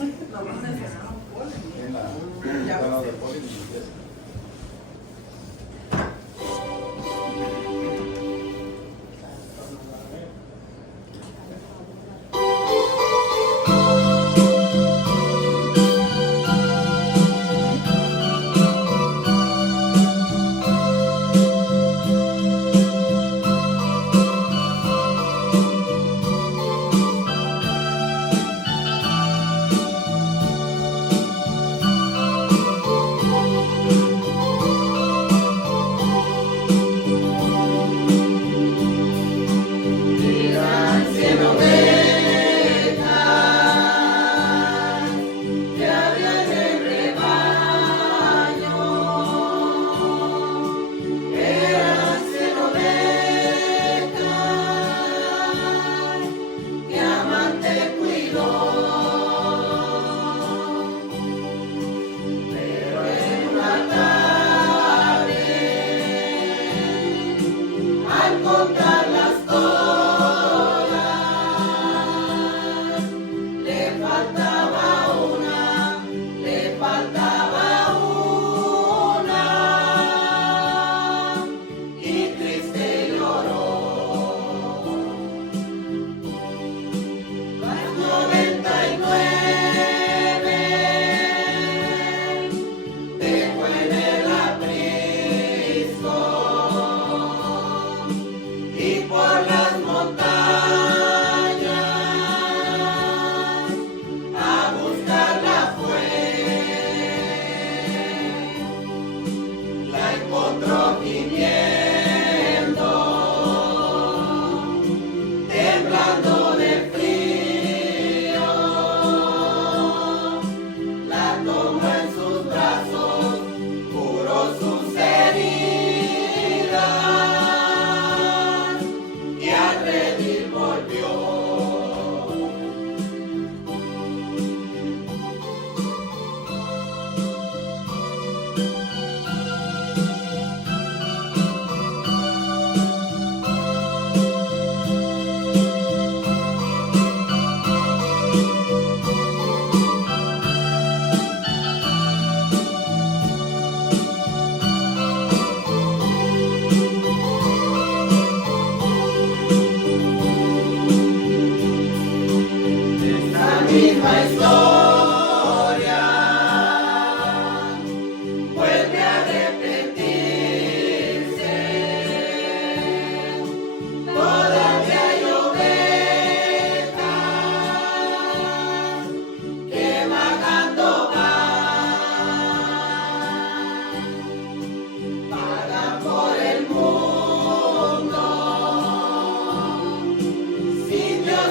En la sala de poli de limpieza.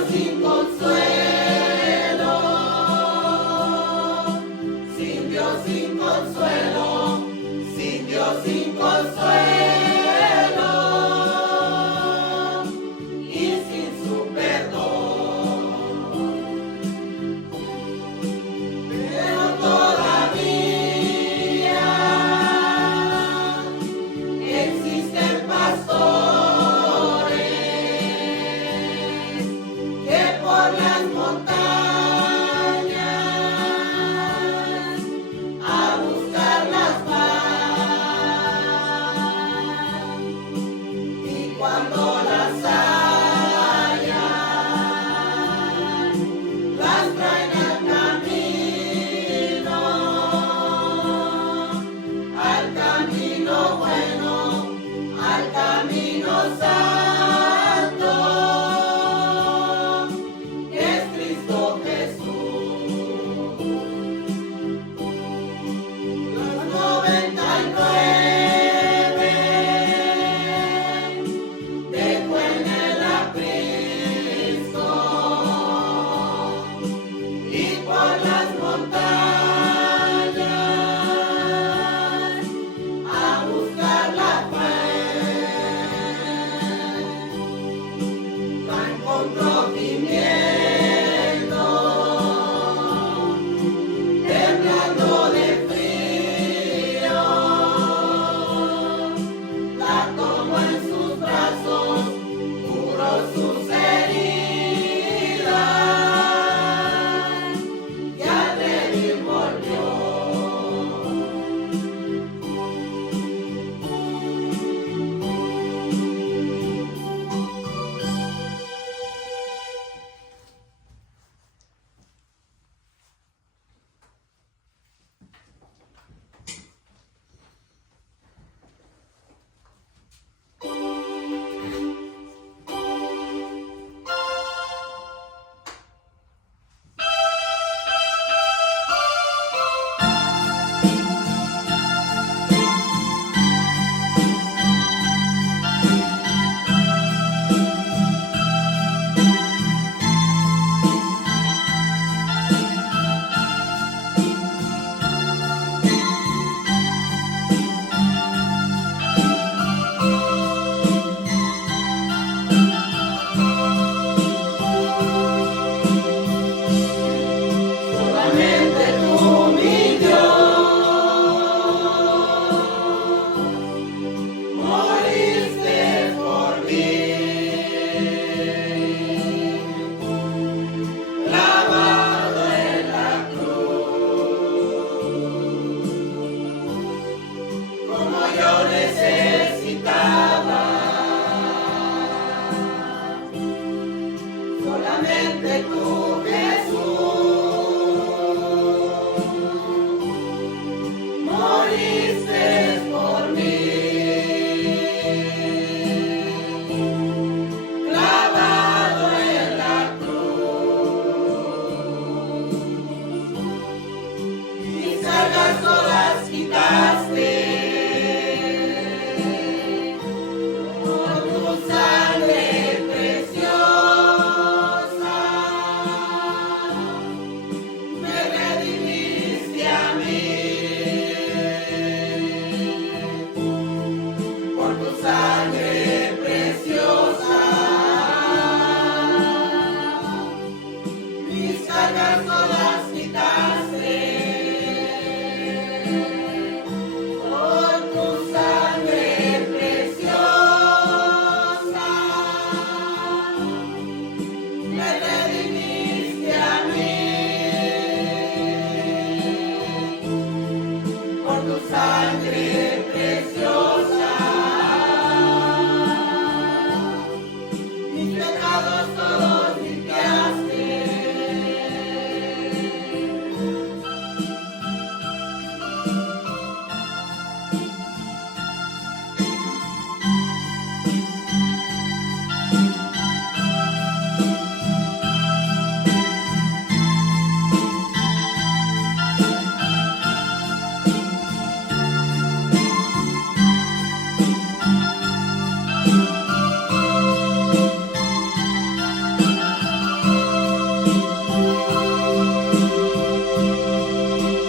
Sin consuelo.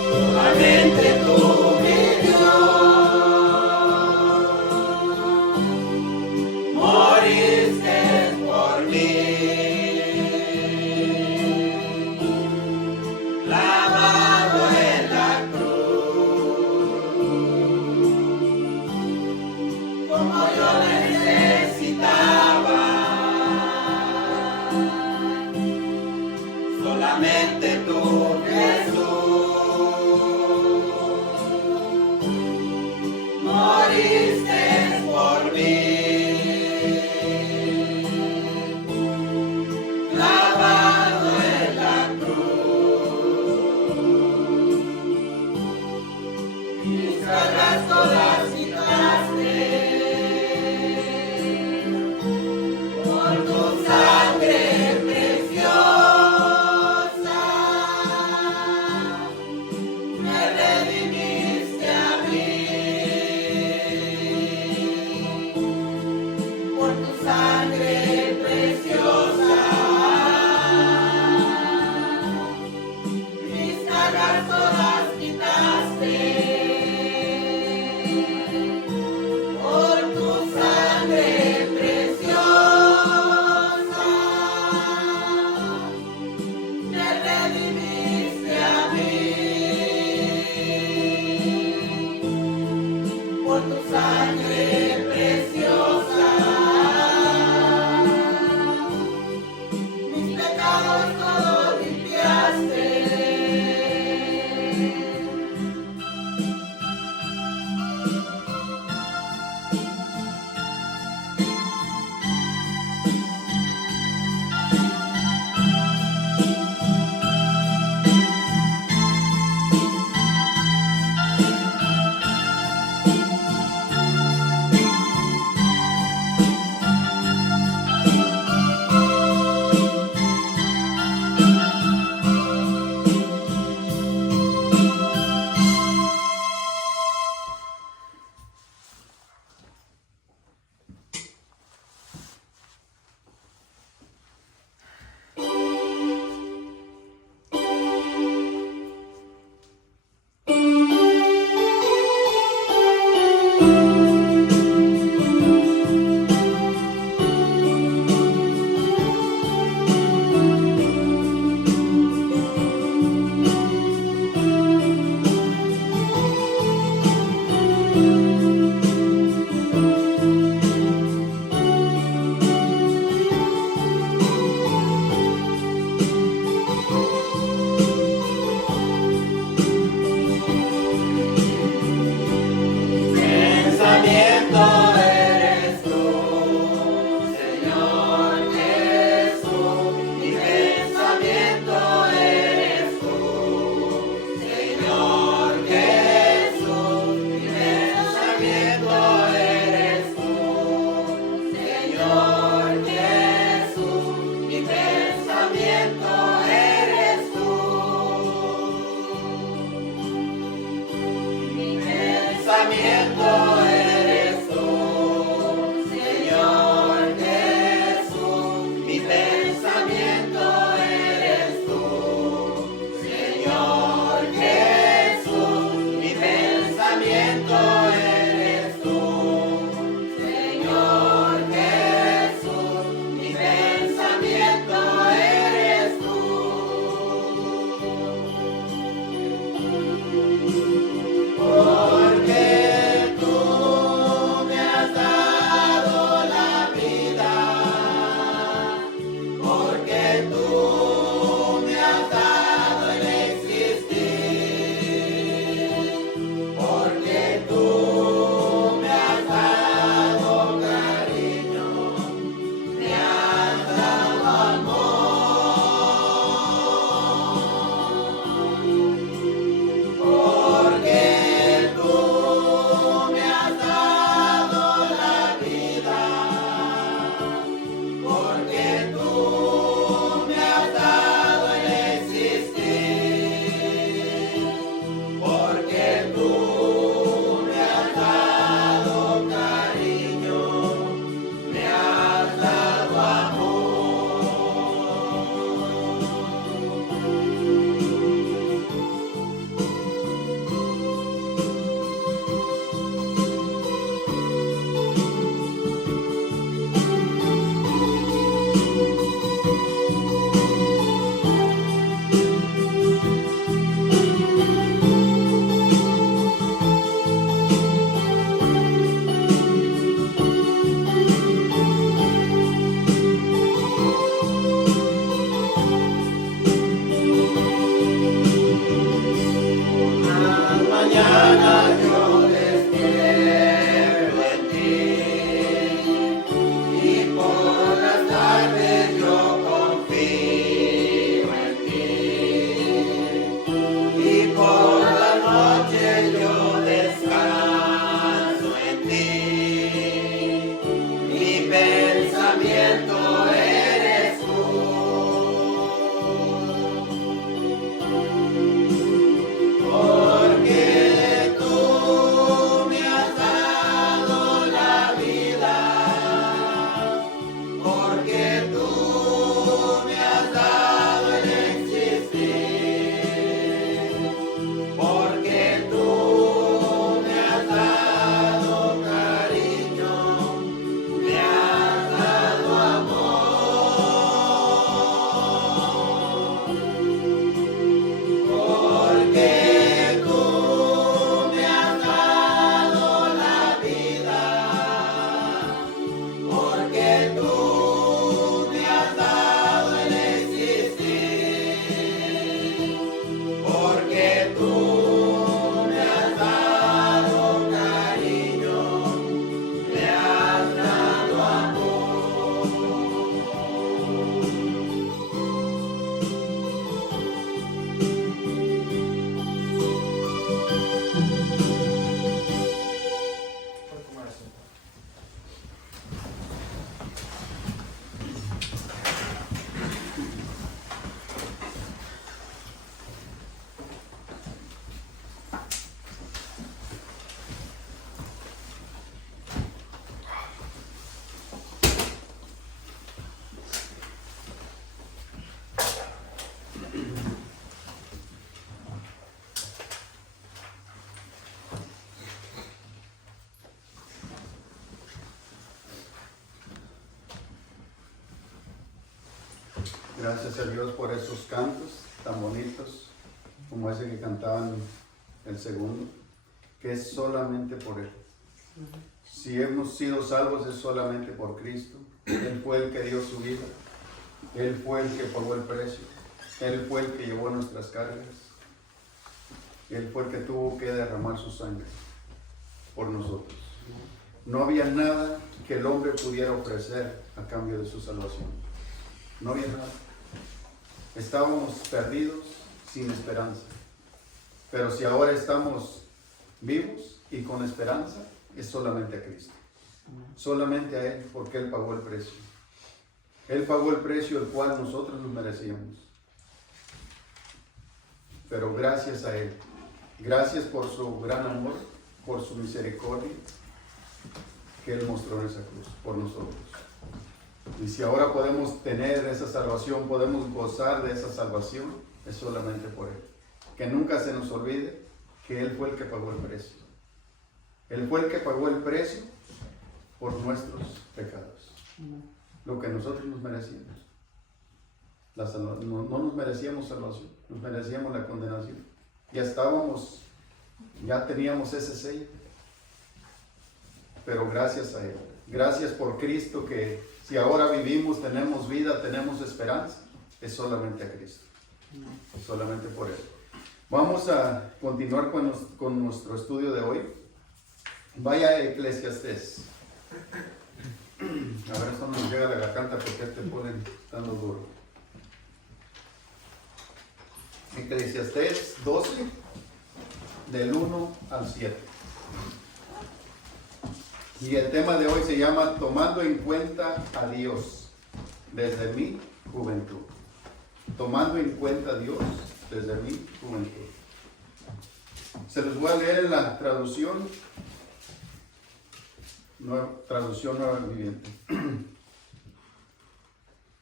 Solamente tú, mi Dios, moriste por mí, clavado en la cruz, como yo necesitaba. Solamente tú, Jesús, moriste por mí, clavado en la cruz, mis cargas todas quitaste, por tu sangre preciosa. Por tu sangre preciosa, mis cargas todas quitaste. Por tu sangre preciosa, me redimiste a mí. Por tu sangre preciosa, mis pecados todos limpiaste. Porque tú Gracias a Dios por esos cantos tan bonitos como ese que cantaban el segundo, que es solamente por Él. Si hemos sido salvos es solamente por Cristo. Él fue el que dio su vida. Él fue el que pagó el precio. Él fue el que llevó nuestras cargas. Él fue el que tuvo que derramar su sangre por nosotros. No había nada que el hombre pudiera ofrecer a cambio de su salvación. No había nada. Estábamos perdidos, sin esperanza. Pero si ahora estamos vivos y con esperanza, es solamente a Cristo. Solamente a Él, porque Él pagó el precio. Él pagó el precio el cual nosotros nos merecíamos. Pero gracias a Él, gracias por su gran amor, por su misericordia que Él mostró en esa cruz por nosotros. Y si ahora podemos tener esa salvación, podemos gozar de esa salvación, es solamente por Él. Que nunca se nos olvide que Él fue el que pagó el precio. Él fue el que pagó el precio por nuestros pecados. Lo que nosotros nos merecíamos. No nos merecíamos salvación, nos merecíamos la condenación. Ya teníamos ese sello. Pero gracias a Él, gracias por Cristo, que si ahora vivimos, tenemos vida, tenemos esperanza, es solamente a Cristo. Es solamente por Él. Vamos a continuar con nuestro estudio de hoy. Vaya a Eclesiastés. A ver, esto no nos llega a la garganta porque te ponen dando duro. Eclesiastés 12, del 1 al 7. Y el tema de hoy se llama Tomando en cuenta a Dios desde mi juventud. Tomando en cuenta a Dios desde mi juventud. Se los voy a leer en la traducción Nueva Viviente.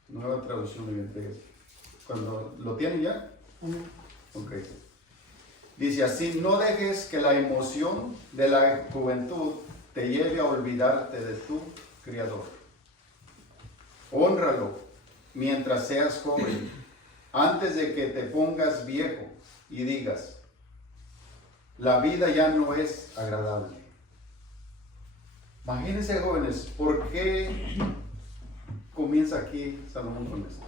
Nueva Traducción Viviente. Cuando lo tienen ya. Ok. Dice así: no dejes que la emoción de la juventud te lleve a olvidarte de tu Criador. Hónralo mientras seas joven, antes de que te pongas viejo y digas: la vida ya no es agradable. Imagínense, jóvenes, ¿por qué comienza aquí Salomón con esto?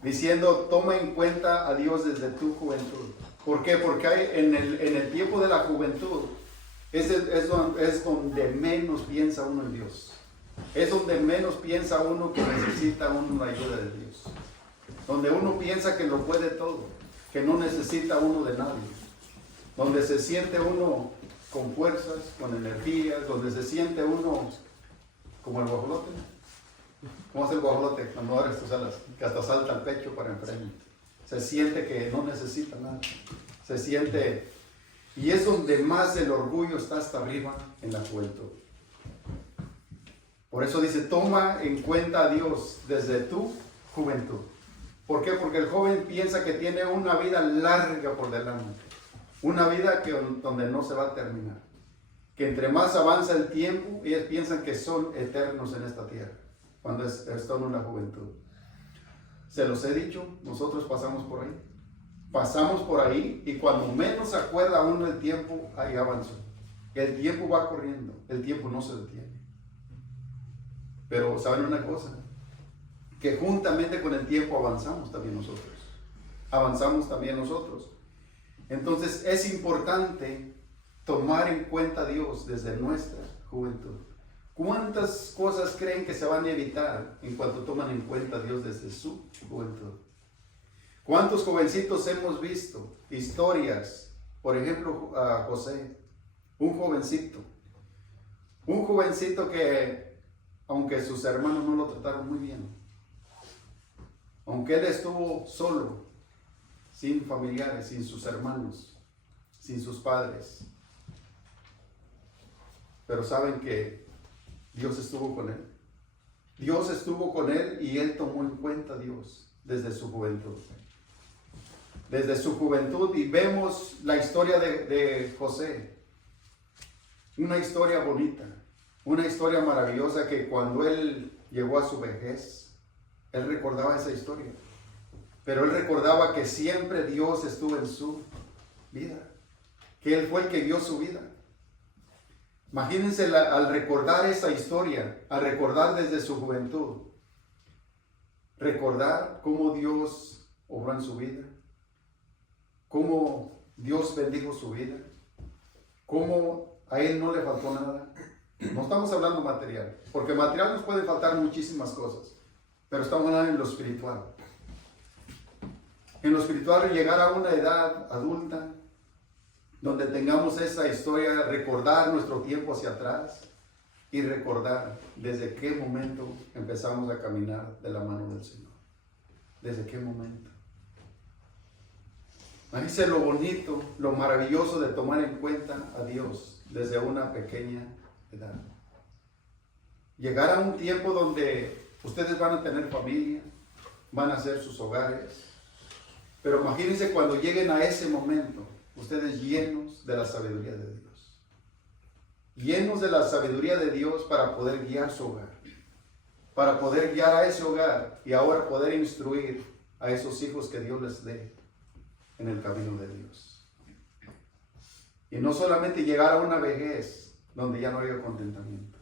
Diciendo, toma en cuenta a Dios desde tu juventud. ¿Por qué? Porque en el tiempo de la juventud es donde menos piensa uno en Dios. Es donde menos piensa uno que necesita uno la ayuda de Dios. Donde uno piensa que lo puede todo, que no necesita uno de nadie. Donde se siente uno con fuerzas, con energías, donde se siente uno como el guajolote. ¿Cómo es el guajolote cuando abres tus alas? Que hasta salta el pecho para enfrente. Se siente que no necesita nada. Se siente... Y es donde más el orgullo está hasta arriba en la juventud. Por eso dice, toma en cuenta a Dios desde tu juventud. ¿Por qué? Porque el joven piensa que tiene una vida larga por delante. Una vida donde no se va a terminar. Que entre más avanza el tiempo, ellos piensan que son eternos en esta tierra. Cuando están en la juventud. Se los he dicho, nosotros pasamos por ahí. Pasamos por ahí y cuando menos se acuerda uno el tiempo, ahí avanzó. El tiempo va corriendo, el tiempo no se detiene. Pero ¿saben una cosa? Que juntamente con el tiempo avanzamos también nosotros. Avanzamos también nosotros. Entonces es importante tomar en cuenta a Dios desde nuestra juventud. ¿Cuántas cosas creen que se van a evitar en cuanto toman en cuenta a Dios desde su juventud? ¿Cuántos jovencitos hemos visto? Historias, por ejemplo, a José, un jovencito que, aunque sus hermanos no lo trataron muy bien, aunque él estuvo solo, sin familiares, sin sus hermanos, sin sus padres, pero saben que Dios estuvo con él. Dios estuvo con él y él tomó en cuenta a Dios desde su juventud. Desde su juventud, y vemos la historia de José. Una historia bonita, una historia maravillosa, que cuando él llegó a su vejez, Él recordaba esa historia. Pero él recordaba que siempre Dios estuvo en su vida. Que Él fue el que dio su vida. Imagínense al recordar esa historia, al recordar desde su juventud, recordar cómo Dios obró en su vida, cómo Dios bendijo su vida, cómo a Él no le faltó nada. No estamos hablando material, porque material nos puede faltar muchísimas cosas, pero estamos hablando en lo espiritual. En lo espiritual, llegar a una edad adulta, donde tengamos esa historia, recordar nuestro tiempo hacia atrás y recordar desde qué momento empezamos a caminar de la mano del Señor. ¿Desde qué momento? Dice lo bonito, lo maravilloso de tomar en cuenta a Dios desde una pequeña edad. Llegar a un tiempo donde ustedes van a tener familia, van a hacer sus hogares, pero imagínense cuando lleguen a ese momento, ustedes llenos de la sabiduría de Dios. Llenos de la sabiduría de Dios para poder guiar su hogar. Para poder guiar a ese hogar y ahora poder instruir a esos hijos que Dios les dé en el camino de Dios. Y no solamente llegar a una vejez donde ya no haya contentamiento.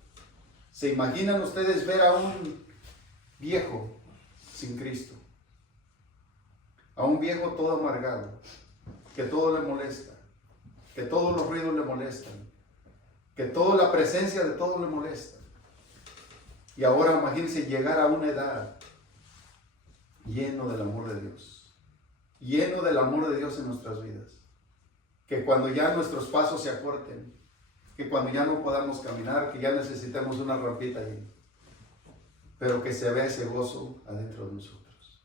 ¿Se imaginan ustedes ver a un viejo sin Cristo? A un viejo todo amargado, que todo le molesta, que todos los ruidos le molestan, que toda la presencia de todo le molesta. Y ahora imagínense llegar a una edad lleno del amor de Dios, lleno del amor de Dios en nuestras vidas. Que cuando ya nuestros pasos se acorten, que cuando ya no podamos caminar, que ya necesitemos una rampita ahí, pero que se vea ese gozo adentro de nosotros.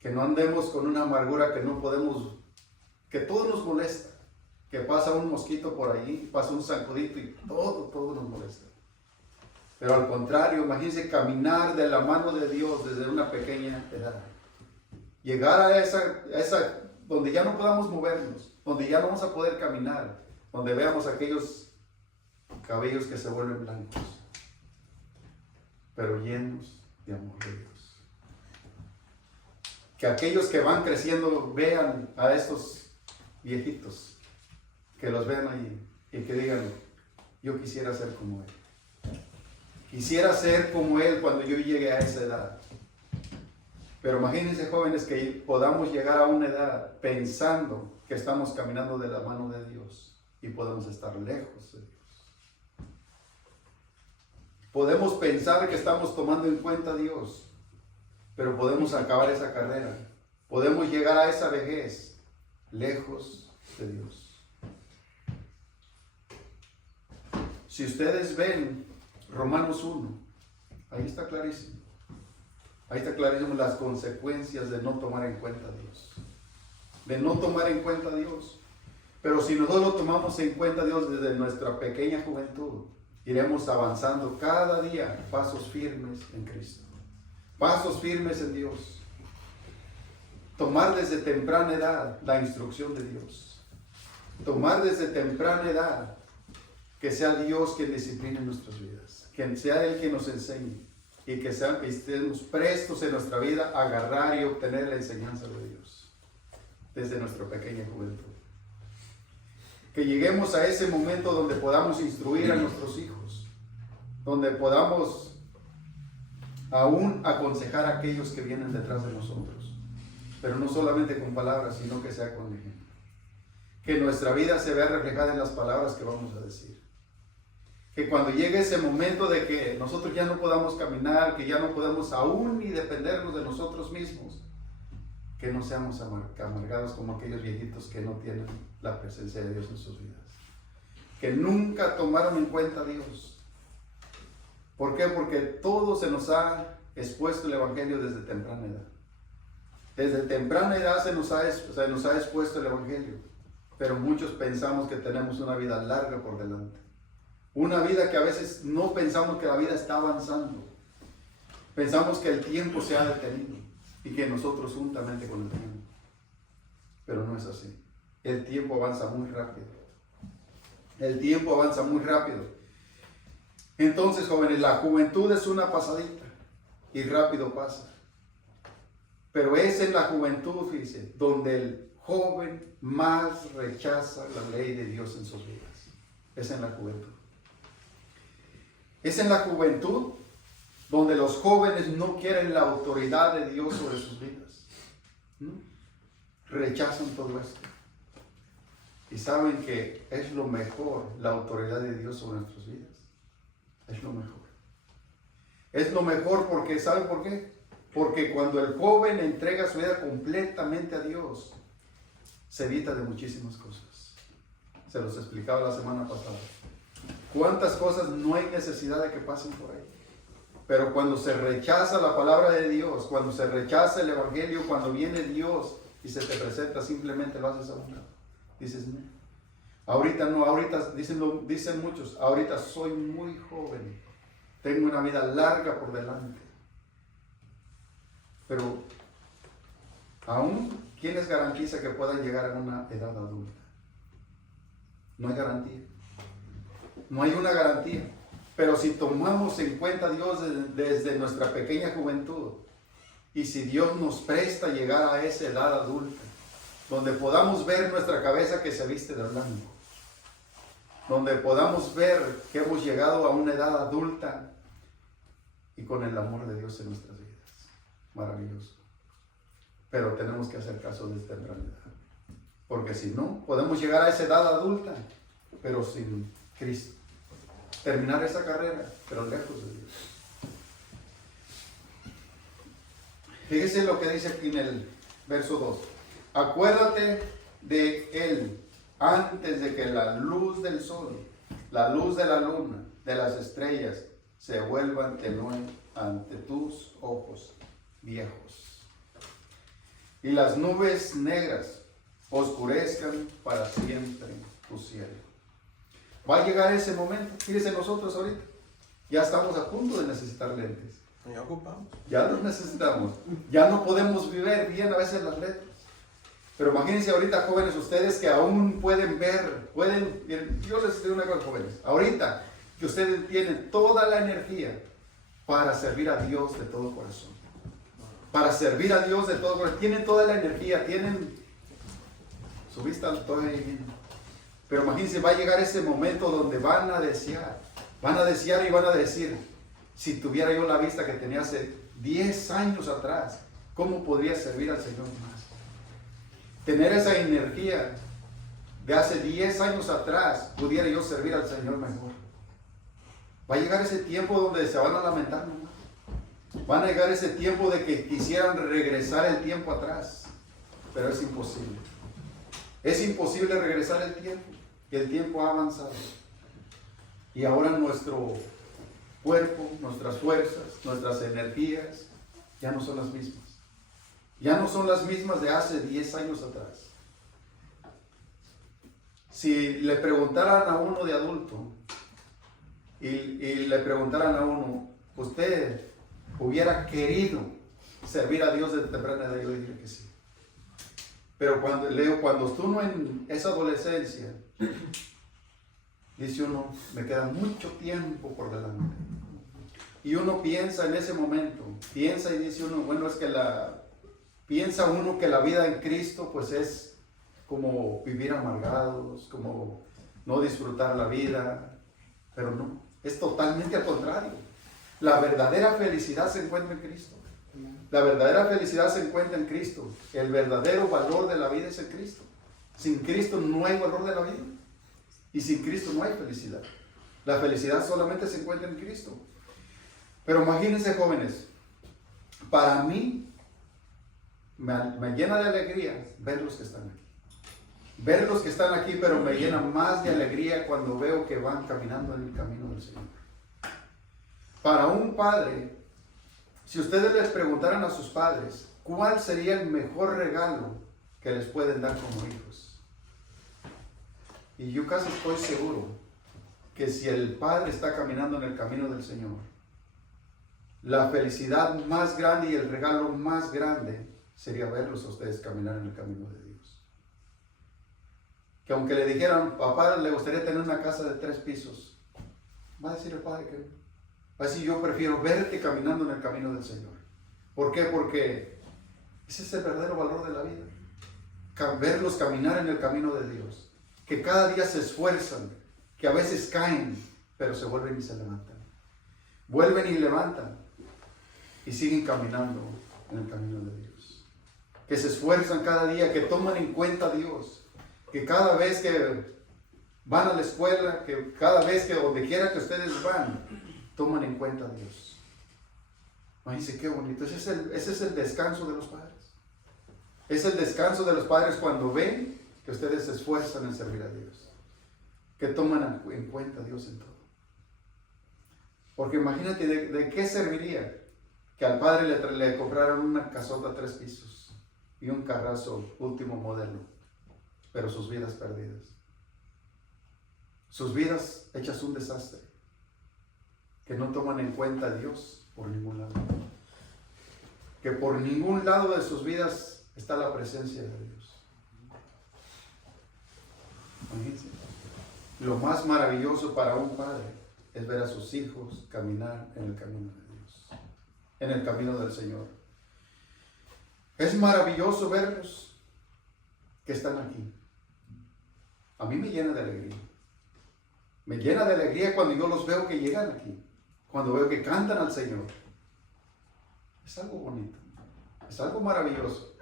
Que no andemos con una amargura que no podemos, que todo nos molesta, que pasa un mosquito por ahí, pasa un zancudito y todo nos molesta. Pero al contrario, imagínense caminar de la mano de Dios desde una pequeña edad. Llegar a esa donde ya no podamos movernos, donde ya no vamos a poder caminar, donde veamos aquellos cabellos que se vuelven blancos, pero llenos de amor de Dios. Que aquellos que van creciendo vean a estos viejitos, que los vean ahí y que digan, yo quisiera ser como él. Quisiera ser como él cuando yo llegue a esa edad. Pero imagínense, jóvenes, que podamos llegar a una edad pensando que estamos caminando de la mano de Dios y podemos estar lejos de Dios. Podemos pensar que estamos tomando en cuenta a Dios, pero podemos acabar esa carrera. Podemos llegar a esa vejez lejos de Dios. Si ustedes ven Romanos 1, ahí está clarísimo. Ahí está clarísimo las consecuencias de no tomar en cuenta a Dios. De no tomar en cuenta a Dios. Pero si nosotros tomamos en cuenta a Dios desde nuestra pequeña juventud, iremos avanzando cada día pasos firmes en Cristo. Pasos firmes en Dios. Tomar desde temprana edad la instrucción de Dios. Tomar desde temprana edad que sea Dios quien discipline nuestras vidas. Que sea Él quien nos enseñe. Y que estemos prestos en nuestra vida a agarrar y obtener la enseñanza de Dios. Desde nuestra pequeña juventud. Que lleguemos a ese momento donde podamos instruir a nuestros hijos. Donde podamos aún aconsejar a aquellos que vienen detrás de nosotros. Pero no solamente con palabras, sino que sea con ejemplo. Que nuestra vida se vea reflejada en las palabras que vamos a decir. Que cuando llegue ese momento de que nosotros ya no podamos caminar, que ya no podamos aún ni dependernos de nosotros mismos, que no seamos amargados como aquellos viejitos que no tienen la presencia de Dios en sus vidas. Que nunca tomaron en cuenta a Dios. ¿Por qué? Porque todo se nos ha expuesto el Evangelio desde temprana edad. Desde temprana edad se nos ha expuesto el Evangelio. Pero muchos pensamos que tenemos una vida larga por delante. Una vida que a veces no pensamos que la vida está avanzando. Pensamos que el tiempo se ha detenido y que nosotros juntamente con el tiempo. Pero no es así. El tiempo avanza muy rápido. El tiempo avanza muy rápido. Entonces, jóvenes, la juventud es una pasadita y rápido pasa. Pero es en la juventud, fíjense, donde el joven más rechaza la ley de Dios en sus vidas. Es en la juventud. Es en la juventud donde los jóvenes no quieren la autoridad de Dios sobre sus vidas. ¿No? Rechazan todo esto. Y saben que es lo mejor, la autoridad de Dios sobre nuestras vidas. Es lo mejor. Es lo mejor porque, ¿saben por qué? Porque cuando el joven entrega su vida completamente a Dios, se evita de muchísimas cosas. Se los explicaba la semana pasada. ¿Cuántas cosas no hay necesidad de que pasen por ahí? Pero cuando se rechaza la palabra de Dios, cuando se rechaza el evangelio, cuando viene Dios y se te presenta, simplemente lo haces a un lado. Dices, no. Ahorita no, ahorita dicen muchos, ahorita soy muy joven, tengo una vida larga por delante. Pero aún, ¿quién les garantiza que puedan llegar a una edad adulta? No hay garantía. No hay una garantía. Pero si tomamos en cuenta a Dios desde nuestra pequeña juventud, y si Dios nos presta llegar a esa edad adulta, donde podamos ver nuestra cabeza que se viste de blanco, donde podamos ver que hemos llegado a una edad adulta y con el amor de Dios en nuestras vidas. Maravilloso. Pero tenemos que hacer caso de esta temprana edad, porque si no, podemos llegar a esa edad adulta, pero sin Cristo. Terminar esa carrera, pero lejos de Dios. Fíjese lo que dice aquí en el verso 2. Acuérdate de Él antes de que la luz del sol, la luz de la luna, de las estrellas, se vuelvan tenue ante tus ojos viejos. Y las nubes negras oscurezcan para siempre tu cielo. Va a llegar ese momento. Fíjense, nosotros ahorita ya estamos a punto de necesitar lentes. Ya ocupamos. Ya los necesitamos. Ya no podemos ver bien a veces las letras. Pero imagínense ahorita, jóvenes, ustedes que aún pueden ver, yo les digo una cosa, jóvenes, ahorita que ustedes tienen toda la energía para servir a Dios de todo corazón. Para servir a Dios de todo corazón. Tienen toda la energía, tienen su vista todavía bien. Pero imagínense, va a llegar ese momento donde van a desear y van a decir, si tuviera yo la vista que tenía hace 10 años atrás, ¿cómo podría servir al Señor más? Tener esa energía de hace 10 años atrás, pudiera yo servir al Señor mejor. Va a llegar ese tiempo donde se van a lamentar nomás. Van a llegar ese tiempo de que quisieran regresar el tiempo atrás, pero es imposible. Es imposible regresar el tiempo. Y el tiempo ha avanzado. Y ahora nuestro cuerpo, nuestras fuerzas, nuestras energías ya no son las mismas. Ya no son las mismas de hace 10 años atrás. Si le preguntaran a uno de adulto y le preguntaran a uno, ¿usted hubiera querido servir a Dios desde temprana edad? Yo diría que sí. Pero cuando estuvo en esa adolescencia, dice uno, me queda mucho tiempo por delante. Y uno piensa en ese momento, piensa y dice uno, bueno, es que piensa uno que la vida en Cristo pues es como vivir amargados, como no disfrutar la vida, pero no, es totalmente al contrario. La verdadera felicidad se encuentra en Cristo. La verdadera felicidad se encuentra en Cristo. El verdadero valor de la vida es en Cristo. Sin Cristo no hay valor de la vida. Y sin Cristo no hay felicidad. La felicidad solamente se encuentra en Cristo. Pero imagínense, jóvenes, para mí me llena de alegría ver los que están aquí. Ver los que están aquí, pero me llena más de alegría cuando veo que van caminando en el camino del Señor. Para un padre, si ustedes les preguntaran a sus padres, ¿cuál sería el mejor regalo que les pueden dar como hijos? Y yo casi estoy seguro que si el padre está caminando en el camino del Señor, la felicidad más grande y el regalo más grande sería verlos a ustedes caminar en el camino de Dios. Que aunque le dijeran, papá, le gustaría tener una casa de 3 pisos, va a decir el padre que no. Va a decir, yo prefiero verte caminando en el camino del Señor. ¿Por qué? Porque Ese es el verdadero valor de la vida. Verlos caminar en el camino de Dios. Que cada día se esfuerzan, que a veces caen, pero se vuelven y se levantan. Vuelven y levantan y siguen caminando en el camino de Dios. Que se esfuerzan cada día, que toman en cuenta a Dios. Que cada vez que van a la escuela, que cada vez que donde quiera que ustedes van, toman en cuenta a Dios. Imagínense qué bonito. Ese es el descanso de los padres. Es el descanso de los padres cuando ven que ustedes se esfuerzan en servir a Dios. Que toman en cuenta a Dios en todo. Porque imagínate de qué serviría que al padre le compraron una casota 3 pisos y un carrazo último modelo, pero sus vidas perdidas. Sus vidas hechas un desastre. Que no toman en cuenta a Dios por ningún lado. Que por ningún lado de sus vidas está la presencia de Dios. Imagínense. Lo más maravilloso para un padre es ver a sus hijos caminar en el camino de Dios, en el camino del Señor. Es maravilloso verlos que están aquí. A mí me llena de alegría. Me llena de alegría cuando yo los veo que llegan aquí, cuando veo que cantan al Señor. Es algo bonito, es algo maravilloso.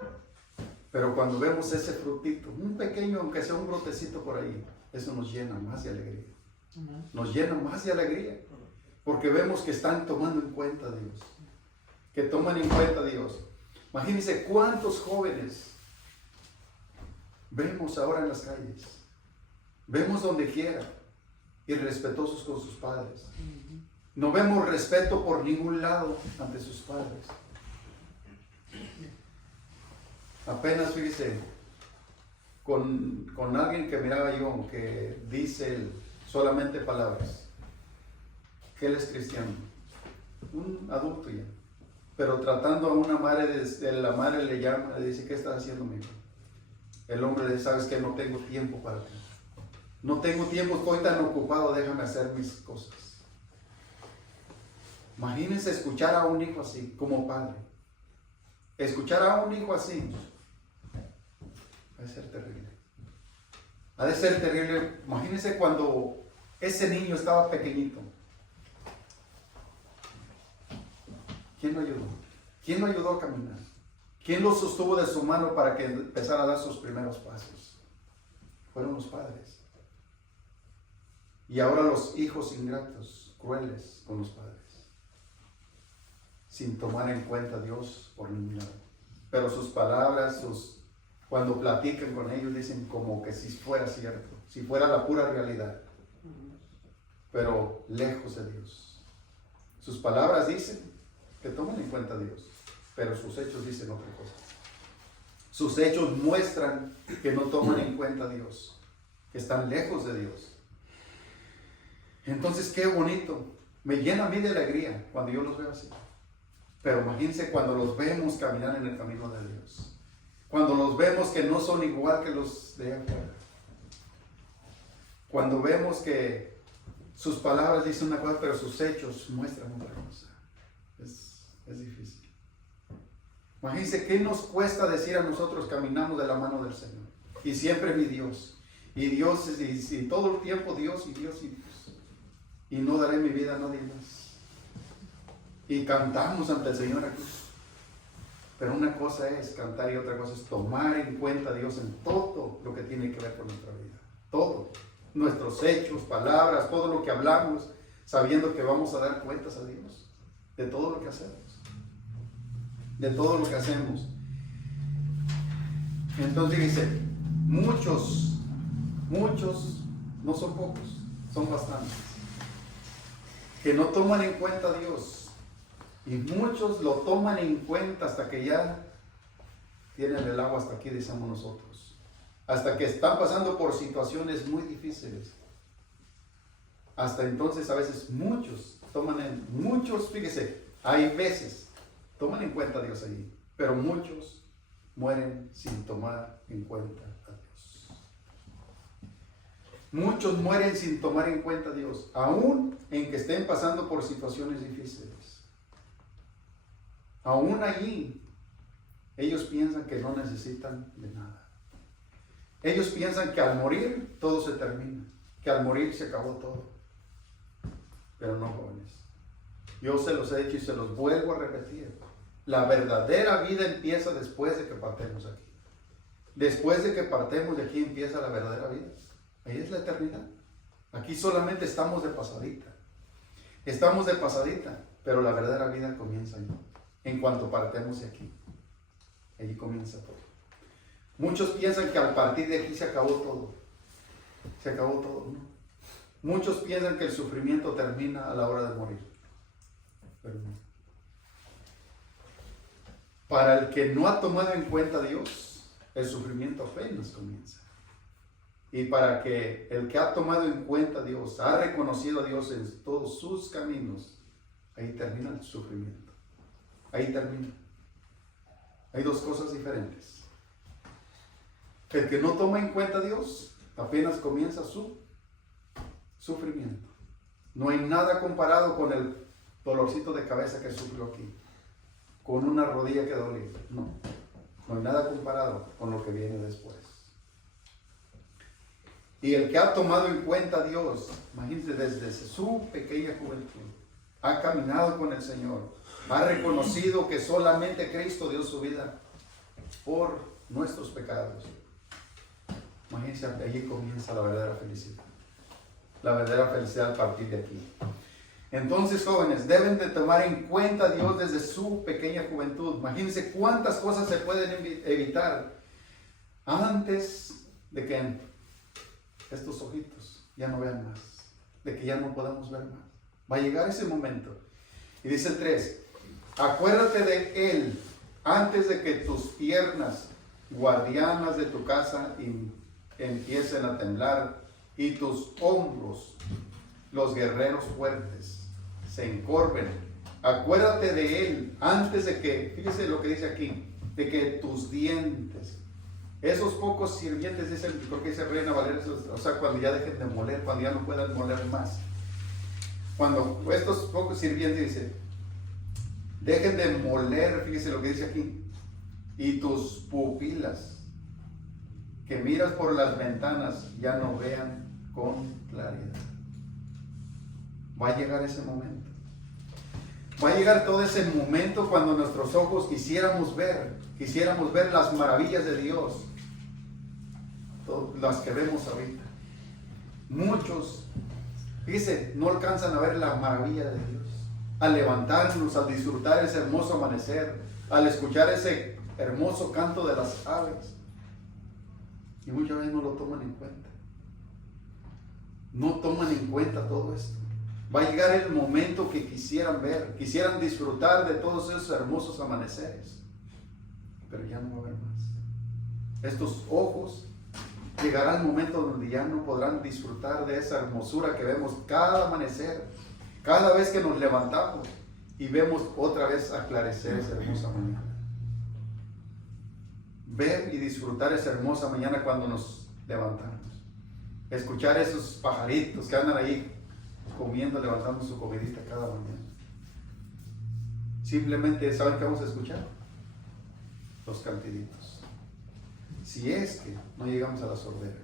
Pero cuando vemos ese frutito, un pequeño, aunque sea un brotecito por ahí, eso nos llena más de alegría. Nos llena más de alegría. Porque vemos que están tomando en cuenta a Dios. Que toman en cuenta a Dios. Imagínense cuántos jóvenes vemos ahora en las calles. Vemos donde quiera. Irrespetuosos con sus padres. No vemos respeto por ningún lado ante sus padres. Apenas, fíjese, con alguien que miraba yo, que dice solamente palabras, que él es cristiano, un adulto ya, pero tratando a una madre, la madre le llama, le dice, ¿qué estás haciendo, mi hijo? El hombre le dice, ¿sabes qué? No tengo tiempo para ti. No tengo tiempo, estoy tan ocupado, déjame hacer mis cosas. Imagínense escuchar a un hijo así, como padre. Escuchar a un hijo así, ha de ser terrible. Ha de ser terrible. Imagínense cuando ese niño estaba pequeñito. ¿Quién lo ayudó? ¿Quién lo ayudó a caminar? ¿Quién lo sostuvo de su mano para que empezara a dar sus primeros pasos? Fueron los padres. Y ahora los hijos ingratos, crueles con los padres, sin tomar en cuenta a Dios por ningún lado. Pero sus palabras, cuando platican con ellos, dicen como que si fuera cierto, si fuera la pura realidad, pero lejos de Dios. Sus palabras dicen que toman en cuenta a Dios, pero sus hechos dicen otra cosa. Sus hechos muestran que no toman en cuenta a Dios, que están lejos de Dios. Entonces, qué bonito. Me llena a mí de alegría cuando yo los veo así. Pero imagínense cuando los vemos caminar en el camino de Dios. Cuando los vemos que no son igual que los de afuera. Cuando vemos que sus palabras dicen una cosa, pero sus hechos muestran otra cosa. Es difícil. Imagínense qué nos cuesta decir a nosotros caminamos de la mano del Señor. Y siempre mi Dios. Y Dios, y todo el tiempo Dios y Dios y Dios. Y no daré mi vida a nadie más. Y cantamos ante el Señor aquí. Pero una cosa es cantar y otra cosa es tomar en cuenta a Dios en todo lo que tiene que ver con nuestra vida. Todo. Nuestros hechos, palabras, todo lo que hablamos, sabiendo que vamos a dar cuentas a Dios. De todo lo que hacemos. De todo lo que hacemos. Entonces dice, muchos, no son pocos, son bastantes, que no toman en cuenta a Dios. Y muchos lo toman en cuenta hasta que ya tienen el agua hasta aquí, decimos nosotros. Hasta que están pasando por situaciones muy difíciles. Hasta entonces a veces muchos, fíjese, hay veces, toman en cuenta a Dios ahí. Pero muchos mueren sin tomar en cuenta a Dios. Muchos mueren sin tomar en cuenta a Dios, aún en que estén pasando por situaciones difíciles. Aún allí, ellos piensan que no necesitan de nada. Ellos piensan que al morir todo se termina, que al morir se acabó todo. Pero no, jóvenes. Yo se los he dicho y se los vuelvo a repetir. La verdadera vida empieza después de que partemos aquí. Después de que partemos de aquí empieza la verdadera vida. Ahí es la eternidad. Aquí solamente estamos de pasadita. Estamos de pasadita, pero la verdadera vida comienza ahí. En cuanto partemos de aquí. Allí comienza todo. Muchos piensan que al partir de aquí se acabó todo. Se acabó todo, ¿no? Muchos piensan que el sufrimiento termina a la hora de morir. Pero no. Para el que no ha tomado en cuenta a Dios, el sufrimiento apenas comienza. Y para que el que ha tomado en cuenta a Dios, ha reconocido a Dios en todos sus caminos, ahí termina el sufrimiento. Ahí termina. Hay dos cosas diferentes. El que no toma en cuenta a Dios, apenas comienza su sufrimiento. No hay nada comparado con el dolorcito de cabeza que sufrió aquí, con una rodilla que dolía. No hay nada comparado con lo que viene después. Y el que ha tomado en cuenta a Dios, imagínense, desde su pequeña juventud, ha caminado con el Señor, ha reconocido que solamente Cristo dio su vida por nuestros pecados. Imagínense, allí comienza la verdadera felicidad. La verdadera felicidad a partir de aquí. Entonces, jóvenes, deben de tomar en cuenta a Dios desde su pequeña juventud. Imagínense cuántas cosas se pueden evitar antes de que estos ojitos ya no vean más, de que ya no podamos ver más. Va a llegar ese momento. Y dice el 3, acuérdate de Él antes de que tus piernas guardianas de tu casa empiecen a temblar y tus hombros, los guerreros fuertes, se encorven. Acuérdate de Él antes de que, fíjese lo que dice aquí, de que tus dientes, esos pocos sirvientes, dicen, creo que dice Reina Valera, o sea, cuando ya dejen de moler, cuando ya no puedan moler más. Cuando estos pocos sirvientes, dice, dejen de moler, fíjese lo que dice aquí, y tus pupilas, que miras por las ventanas, ya no vean con claridad. Va a llegar ese momento. Va a llegar todo ese momento cuando nuestros ojos quisiéramos ver las maravillas de Dios, las que vemos ahorita. Muchos, dice, no alcanzan a ver la maravilla de Dios. Al levantarnos, al disfrutar ese hermoso amanecer, al escuchar ese hermoso canto de las aves. Y muchas veces no lo toman en cuenta. No toman en cuenta todo esto. Va a llegar el momento que quisieran ver, quisieran disfrutar de todos esos hermosos amaneceres. Pero ya no va a haber más. Estos ojos, llegará el momento donde ya no podrán disfrutar de esa hermosura que vemos cada amanecer, cada vez que nos levantamos y vemos otra vez aclarecer esa hermosa mañana. Ver y disfrutar esa hermosa mañana cuando nos levantamos. Escuchar esos pajaritos que andan ahí comiendo, levantando su comidita cada mañana. Simplemente, ¿saben qué vamos a escuchar? Los cantiditos. Si es que no llegamos a la sordera.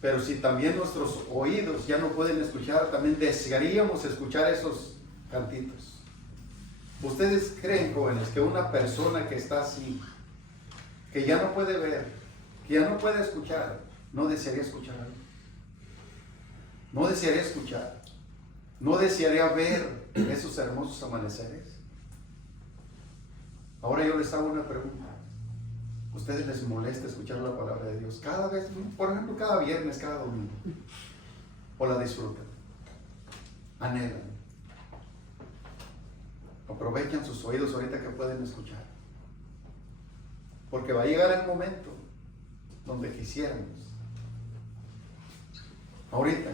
Pero si también nuestros oídos ya no pueden escuchar, también desearíamos escuchar esos cantitos. ¿Ustedes creen, jóvenes, que una persona que está así, que ya no puede ver, que ya no puede escuchar, no desearía escuchar algo? No desearía escuchar, no desearía ver esos hermosos amaneceres. Ahora yo les hago una pregunta. ¿Ustedes les molesta escuchar la palabra de Dios cada vez, por ejemplo, cada viernes, cada domingo? ¿O la disfrutan? ¿Anhelan? Aprovechan sus oídos ahorita que pueden escuchar. Porque va a llegar el momento donde quisiéramos. Ahorita,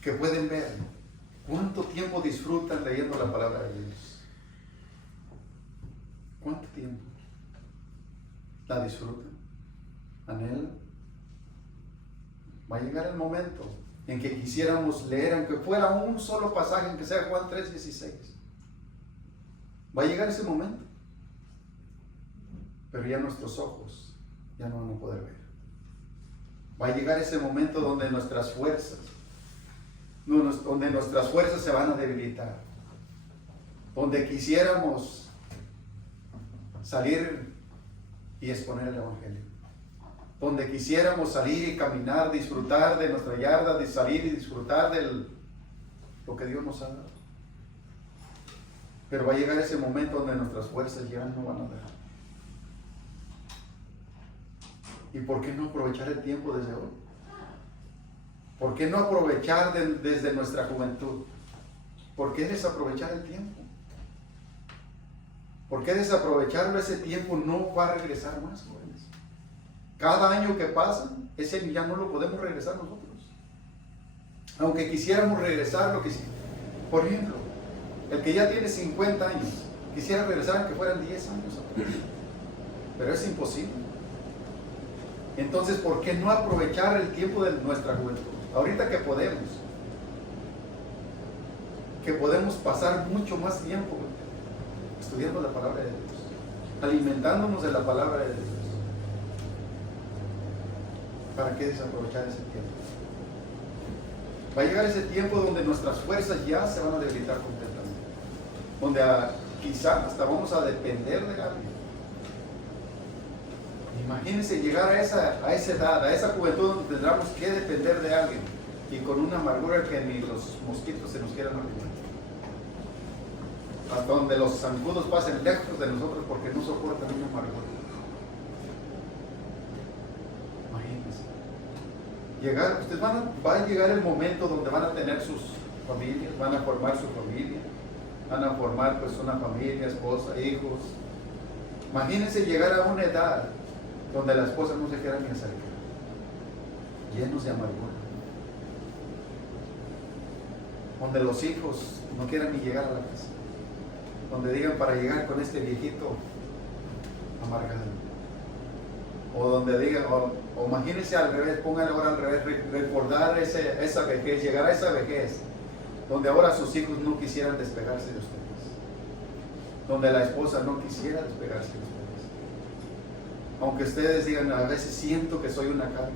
que pueden ver cuánto tiempo disfrutan leyendo la palabra de Dios. ¿Cuánto tiempo? ¿La disfrutan? ¿Anhelan? Va a llegar el momento en que quisiéramos leer, aunque fuera un solo pasaje, aunque sea Juan 3:16. Va a llegar ese momento. pero ya nuestros ojos ya no van a poder ver. Va a llegar ese momento donde nuestras fuerzas se van a debilitar, donde quisiéramos salir y exponer el Evangelio, donde quisiéramos salir y caminar, disfrutar de nuestra yarda, de salir y disfrutar de lo que Dios nos ha dado. Pero va a llegar ese momento donde nuestras fuerzas ya no van a dar. ¿Y por qué no aprovechar el tiempo desde hoy? ¿Por qué no aprovechar desde nuestra juventud? ¿Por qué desaprovechar el tiempo? ¿Por qué desaprovecharlo? Ese tiempo no va a regresar más, jóvenes. Cada año que pasa, ese ya no lo podemos regresar nosotros. Aunque quisiéramos regresar, por ejemplo, el que ya tiene 50 años, quisiera regresar aunque fueran 10 años atrás. Pero es imposible. Entonces, ¿por qué no aprovechar el tiempo de nuestra juventud? Ahorita que podemos pasar mucho más tiempo estudiando la palabra de Dios, alimentándonos de la palabra de Dios. ¿Para qué desaprovechar ese tiempo? Va a llegar ese tiempo donde nuestras fuerzas ya se van a debilitar completamente, donde quizá hasta vamos a depender de alguien. Imagínense llegar a esa edad, a esa juventud donde tendremos que depender de alguien y con una amargura que ni los mosquitos se nos quieran arribar. Hasta donde los zancudos pasen lejos de nosotros porque no soportan una amargura. Imagínense. Ustedes va a llegar el momento donde van a tener sus familias, van a formar su familia, van a formar pues una familia, esposa, hijos. Imagínense llegar a una edad donde la esposa no se quiera ni acercar, llenos de amargura, donde los hijos no quieran ni llegar a la casa, donde digan para llegar con este viejito amargado, o donde digan, o imagínense al revés, pónganlo ahora al revés, recordar esa vejez, llegar a esa vejez, donde ahora sus hijos no quisieran despegarse de ustedes, donde la esposa no quisiera despegarse de ustedes. Aunque ustedes digan, a veces siento que soy una carga.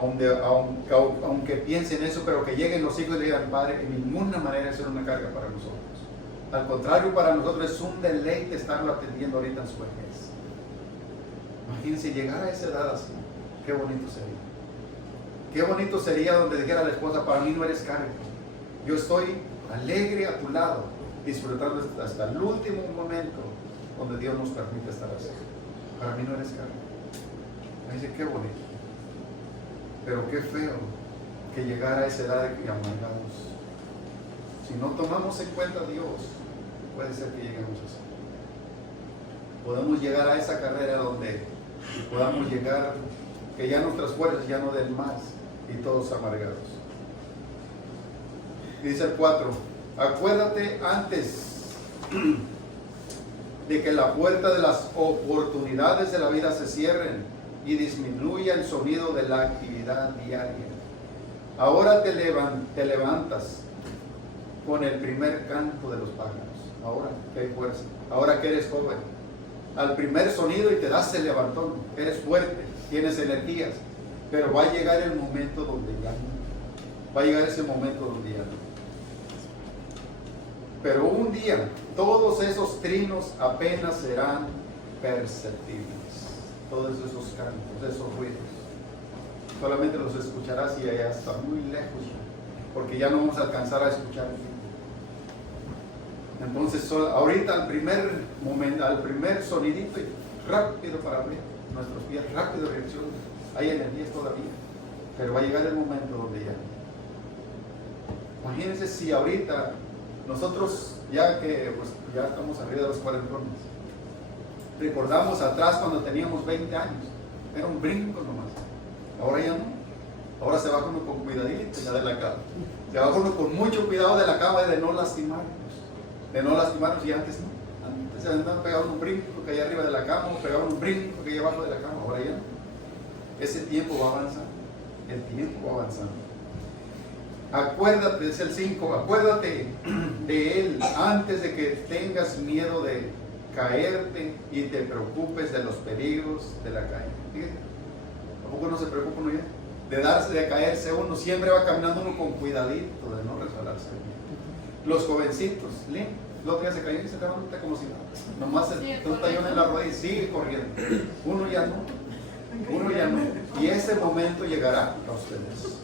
Aunque piensen eso, pero que lleguen los hijos y le digan, Padre, de ninguna manera es una carga para nosotros. Al contrario, para nosotros es un deleite estarlo atendiendo ahorita en su vejez. Imagínense llegar a esa edad así. Qué bonito sería. Qué bonito sería donde dijera la esposa, para mí no eres carga. Yo estoy alegre a tu lado, disfrutando hasta el último momento donde Dios nos permite estar así. Para mí no eres carga. Me dice, qué bonito. Pero qué feo que llegar a esa edad de amargados. Si no tomamos en cuenta a Dios, puede ser que lleguemos así. Podemos llegar a esa carrera donde podamos llegar, que ya nuestras fuerzas ya no den más y todos amargados. Dice el 4, acuérdate antes de que la puerta de las oportunidades de la vida se cierren y disminuya el sonido de la actividad diaria. Ahora te levantas con el primer canto de los pájaros. Ahora que hay fuerza, ahora que eres joven, al primer sonido y te das el levantón, eres fuerte, tienes energías, pero va a llegar el momento donde ya no. Va a llegar ese momento donde ya no. Pero un día todos esos trinos apenas serán perceptibles. Todos esos cantos, esos ruidos. Solamente los escucharás y allá está muy lejos, porque ya no vamos a alcanzar a escuchar. Entonces, ahorita al primer momento, al primer sonidito, y rápido para abrir nuestros pies, rápido reacción. Hay energías todavía, pero va a llegar el momento donde ya. Imagínense si ahorita nosotros, ya que pues, ya estamos arriba de los 40 años, recordamos atrás cuando teníamos 20 años, era un brinco nomás. Ahora ya no. Ahora se baja uno con cuidadito ya de la cama. Se baja uno con mucho cuidado de la cama de no lastimarnos. De no lastimarnos, y antes no. Antes se andaban pegando un brinco que hay arriba de la cama, o pegaban un brinco que hay abajo de la cama. Ahora ya no. Ese tiempo va avanzando. El tiempo va avanzando. Acuérdate, es el 5, acuérdate de Él antes de que tengas miedo de caerte y te preocupes de los peligros de la calle. Fíjate, ¿a poco no se preocupa uno ya? De caerse uno, siempre va caminando uno con cuidadito de no resbalarse. Los jovencitos, el otro día se cayó y se quedaron como si nada. Nomás se talló en la rodilla y sigue corriendo. Uno ya no. Y ese momento llegará a ustedes.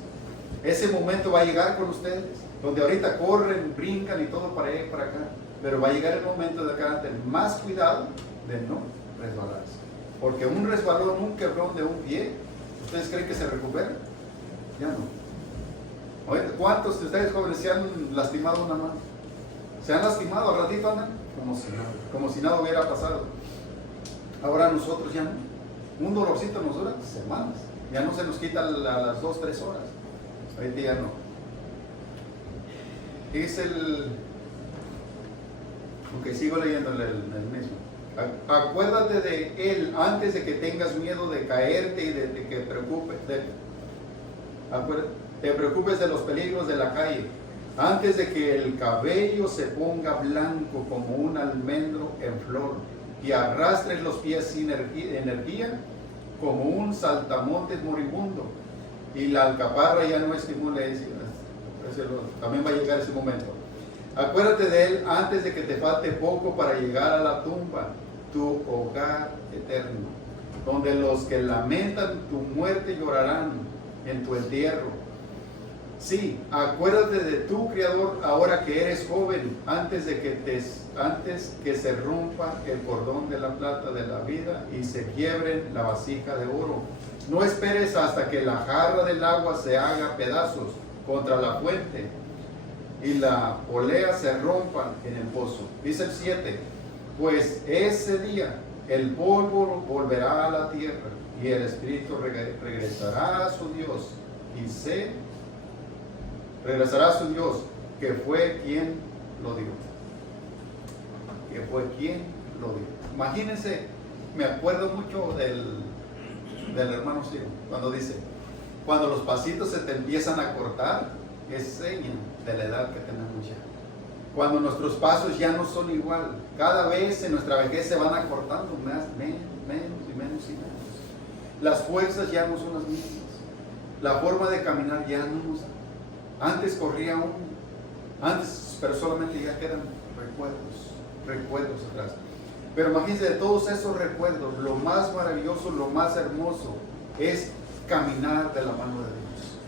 Ese momento va a llegar con ustedes, donde ahorita corren, brincan y todo para allá y para acá. Pero va a llegar el momento de que van a tener más cuidado de no resbalarse. Porque un resbalón, un quebrón de un pie, ¿ustedes creen que se recupera? Ya no. Oye, ¿cuántos de ustedes jóvenes se han lastimado una mano? ¿Se han lastimado? Al ratito andan como si nada hubiera pasado. Ahora nosotros ya no. Un dolorcito nos dura semanas. Ya no se nos quita a las 2, 3 horas. Ahorita ya no. Es ok, sigo leyendo el mismo. Acuérdate de él antes de que tengas miedo de caerte y de que te preocupes de los peligros de la calle, antes de que el cabello se ponga blanco como un almendro en flor y arrastres los pies sin energía como un saltamontes moribundo y la alcaparra ya no estimule. También va a llegar ese momento. Acuérdate de él antes de que te falte poco para llegar a la tumba, tu hogar eterno, donde los que lamentan tu muerte llorarán en tu entierro. Sí, acuérdate de tu Creador ahora que eres joven, antes que se rompa el cordón de la plata de la vida y se quiebre la vasija de oro. No esperes hasta que la jarra del agua se haga pedazos contra la fuente y la polea se rompa en el pozo. Dice el 7, pues ese día el polvo volverá a la tierra y el espíritu regresará a su Dios regresará a su Dios, que fue quien lo dio. Imagínense, me acuerdo mucho del hermano Ciro, cuando dice, cuando los pasitos se te empiezan a cortar, es seña de la edad que tenemos ya. Cuando nuestros pasos ya no son igual, cada vez en nuestra vejez se van acortando menos. Las fuerzas ya no son las mismas. La forma de caminar ya no nos da. Antes corría uno, pero solamente ya quedan recuerdos atrás. Pero imagínense, de todos esos recuerdos, lo más maravilloso, lo más hermoso es caminar de la mano de Dios.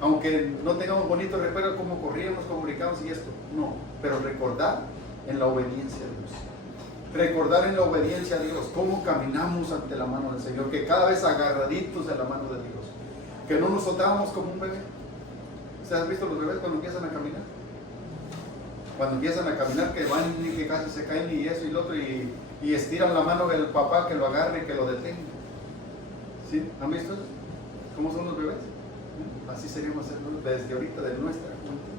Aunque no tengamos bonitos recuerdos como corríamos, como brincábamos y esto, no, pero recordar en la obediencia a Dios. Recordar en la obediencia a Dios cómo caminamos ante la mano del Señor, que cada vez agarraditos de la mano de Dios, que no nos soltábamos como un bebé. ¿Ustedes han visto los bebés cuando empiezan a caminar? Cuando empiezan a caminar, que van y que casi se caen y eso y lo otro, y estiran la mano del papá que lo agarre y que lo detenga. ¿Sí? ¿Han visto eso? ¿Cómo son los bebés? Así seríamos desde ahorita, de nuestra juventud.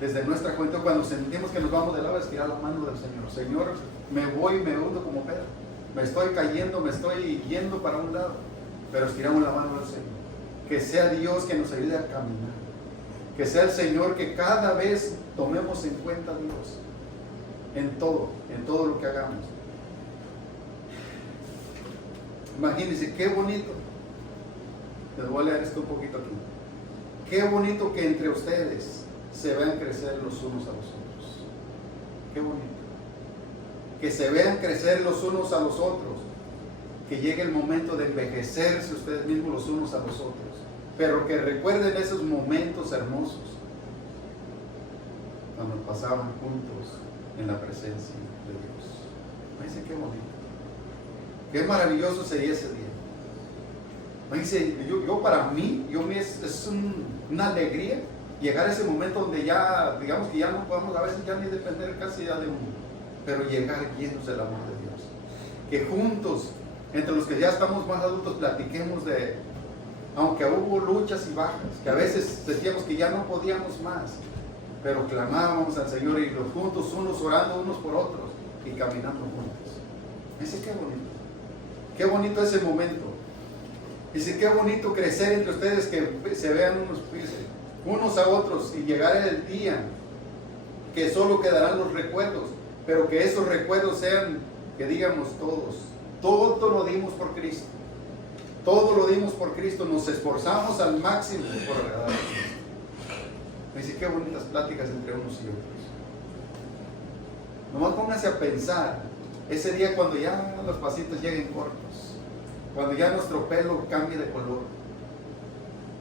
Desde nuestra juventud, cuando sentimos que nos vamos de lado, estirar la mano del Señor. Señor, me voy y me hundo como Pedro. Me estoy cayendo, me estoy yendo para un lado, pero estiramos la mano del Señor. Que sea Dios que nos ayude a caminar. Que sea el Señor que cada vez tomemos en cuenta a Dios en todo lo que hagamos. Imagínense qué bonito. Les voy a leer esto un poquito aquí. Qué bonito que entre ustedes se vean crecer los unos a los otros. Qué bonito. Que se vean crecer los unos a los otros. Que llegue el momento de envejecerse ustedes mismos los unos a los otros. Pero que recuerden esos momentos hermosos cuando pasaban juntos en la presencia de Dios. Me dice qué bonito, qué maravilloso sería ese día. Me dice, yo para mí es una alegría llegar a ese momento donde ya, digamos que ya no podemos a veces ya ni depender casi ya de uno, pero llegar llenos del amor de Dios. Que juntos, entre los que ya estamos más adultos, platiquemos de, aunque hubo luchas y bajas, que a veces sentíamos que ya no podíamos más, pero clamábamos al Señor y los juntos, unos orando unos por otros y caminando juntos. Dice, qué bonito ese momento. Dice, qué bonito crecer entre ustedes, que se vean unos a otros y llegar el día que solo quedarán los recuerdos, pero que esos recuerdos sean que digamos todos, todo lo dimos por Cristo. Todo lo dimos por Cristo, nos esforzamos al máximo por agradar a Dios. Me dice, qué bonitas pláticas entre unos y otros. Nomás pónganse a pensar, ese día cuando ya los pasitos lleguen cortos, cuando ya nuestro pelo cambie de color,